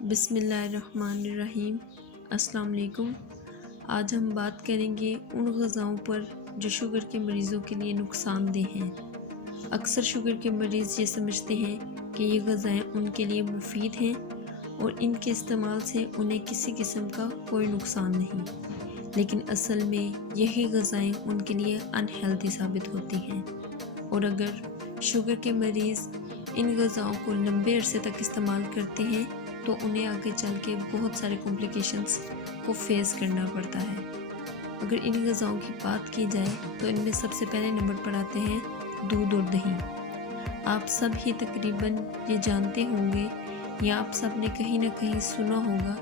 بسم اللہ الرحمن الرحیم۔ السلام علیکم۔ آج ہم بات کریں گے ان غذاؤں پر جو شوگر کے مریضوں کے لیے نقصان دہ ہیں۔ اکثر شوگر کے مریض یہ سمجھتے ہیں کہ یہ غذائیں ان کے لیے مفید ہیں اور ان کے استعمال سے انہیں کسی قسم کا کوئی نقصان نہیں، لیکن اصل میں یہی غذائیں ان کے لیے انہیلتھی ثابت ہوتی ہیں، اور اگر شوگر کے مریض ان غذاؤں کو لمبے عرصے تک استعمال کرتے ہیں تو انہیں آگے چل کے بہت سارے کمپلیکیشنز کو فیس کرنا پڑتا ہے۔ اگر ان غذاؤں کی بات کی جائے تو ان میں سب سے پہلے نمبر پر آتے ہیں دودھ اور دہی۔ آپ سب ہی تقریباً یہ جانتے ہوں گے یا آپ سب نے کہیں نہ کہیں سنا ہوگا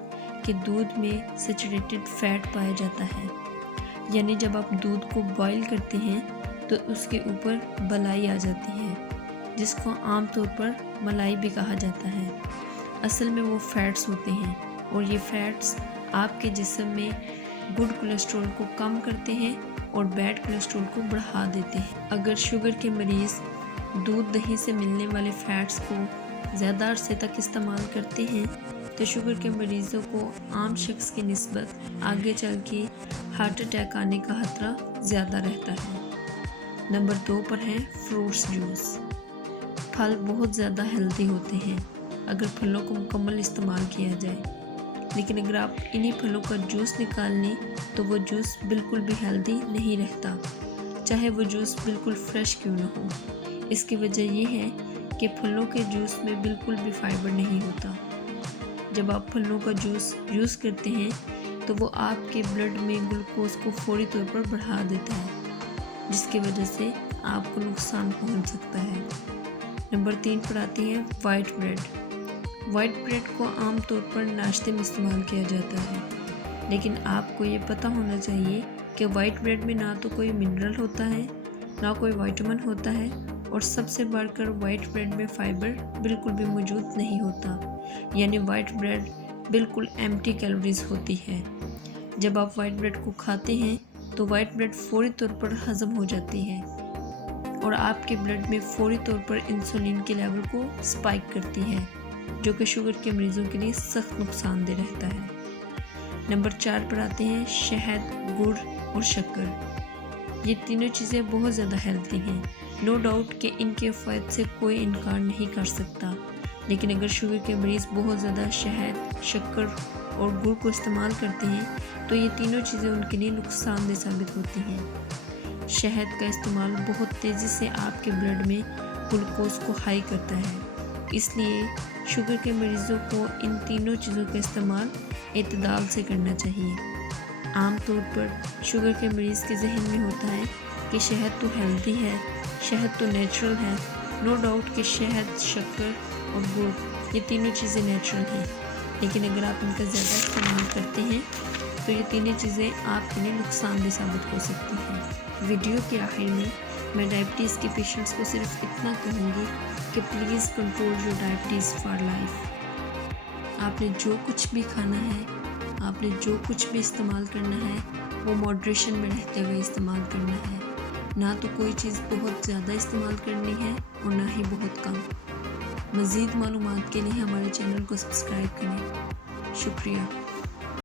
کہ دودھ میں سیچوریٹڈ فیٹ پایا جاتا ہے، یعنی جب آپ دودھ کو بوائل کرتے ہیں تو اس کے اوپر بلائی آ جاتی ہے، جس کو عام طور پر ملائی بھی کہا جاتا ہے۔ اصل میں وہ فیٹس ہوتے ہیں، اور یہ فیٹس آپ کے جسم میں گڈ کولیسٹرول کو کم کرتے ہیں اور بیڈ کولیسٹرول کو بڑھا دیتے ہیں۔ اگر شوگر کے مریض دودھ دہی سے ملنے والے فیٹس کو زیادہ عرصے تک استعمال کرتے ہیں تو شوگر کے مریضوں کو عام شخص کی نسبت آگے چل کے ہارٹ اٹیک آنے کا خطرہ زیادہ رہتا ہے۔ نمبر 2 پر ہے فروٹس جوس۔ پھل بہت زیادہ ہیلتھی ہوتے ہیں اگر پھلوں کو مکمل استعمال کیا جائے، لیکن اگر آپ انہی پھلوں کا جوس نکال لیں تو وہ جوس بالکل بھی ہیلتھی نہیں رہتا، چاہے وہ جوس بالکل فریش کیوں نہ ہو۔ اس کی وجہ یہ ہے کہ پھلوں کے جوس میں بالکل بھی فائبر نہیں ہوتا۔ جب آپ پھلوں کا جوس یوز کرتے ہیں تو وہ آپ کے بلڈ میں گلوکوز کو فوری طور پر بڑھا دیتا ہے، جس کی وجہ سے آپ کو نقصان پہنچ سکتا ہے۔ نمبر 3 پر آتی ہے وائٹ بریڈ۔ وائٹ بریڈ کو عام طور پر ناشتے میں استعمال کیا جاتا ہے، لیکن آپ کو یہ پتہ ہونا چاہیے کہ وائٹ بریڈ میں نہ تو کوئی منرل ہوتا ہے، نہ کوئی وائٹامن ہوتا ہے، اور سب سے بڑھ کر وائٹ بریڈ میں فائبر بالکل بھی موجود نہیں ہوتا، یعنی وائٹ بریڈ بالکل ایمٹی کیلوریز ہوتی ہے۔ جب آپ وائٹ بریڈ کو کھاتے ہیں تو وائٹ بریڈ فوری طور پر ہضم ہو جاتی ہے اور آپ کے بلڈ میں فوری طور پر انسولین کے لیول کو سپائک کرتی ہے، جو کہ شوگر کے مریضوں کے لیے سخت نقصان دہ رہتا ہے۔ نمبر 4 پر آتے ہیں شہد، گڑ اور شکر۔ یہ تینوں چیزیں بہت زیادہ ہیلتھی ہیں، نو ڈاؤٹ کہ ان کے فوائد سے کوئی انکار نہیں کر سکتا، لیکن اگر شوگر کے مریض بہت زیادہ شہد، شکر اور گڑ کو استعمال کرتے ہیں تو یہ تینوں چیزیں ان کے لیے نقصان دہ ثابت ہوتی ہیں۔ شہد کا استعمال بہت تیزی سے آپ کے بلڈ میں گلوکوز کو ہائی کرتا ہے، اس لیے شوگر کے مریضوں کو ان تینوں چیزوں کا استعمال اعتدال سے کرنا چاہیے۔ عام طور پر شوگر کے مریض کے ذہن میں ہوتا ہے کہ شہد تو ہیلتھی ہے، شہد تو نیچرل ہے۔ نو ڈاؤٹ کہ شہد، شکر اور گڑ یہ تینوں چیزیں نیچرل ہیں، لیکن اگر آپ ان کا زیادہ استعمال کرتے ہیں تو یہ تینوں چیزیں آپ کے لیے نقصان دہ ثابت ہو سکتی ہیں۔ ویڈیو کے آخر میں ڈائبٹیز کے پیشنٹس کو صرف اتنا کہوں گی کہ please control your diabetes for life. آپ نے جو کچھ بھی کھانا ہے، آپ نے جو کچھ بھی استعمال کرنا ہے، وہ ماڈریشن میں رہتے ہوئے استعمال کرنا ہے، نہ تو کوئی چیز بہت زیادہ استعمال کرنی ہے اور نہ ہی بہت کم۔ مزید معلومات کے لیے ہمارے چینل کو سبسکرائب کریں۔ شکریہ۔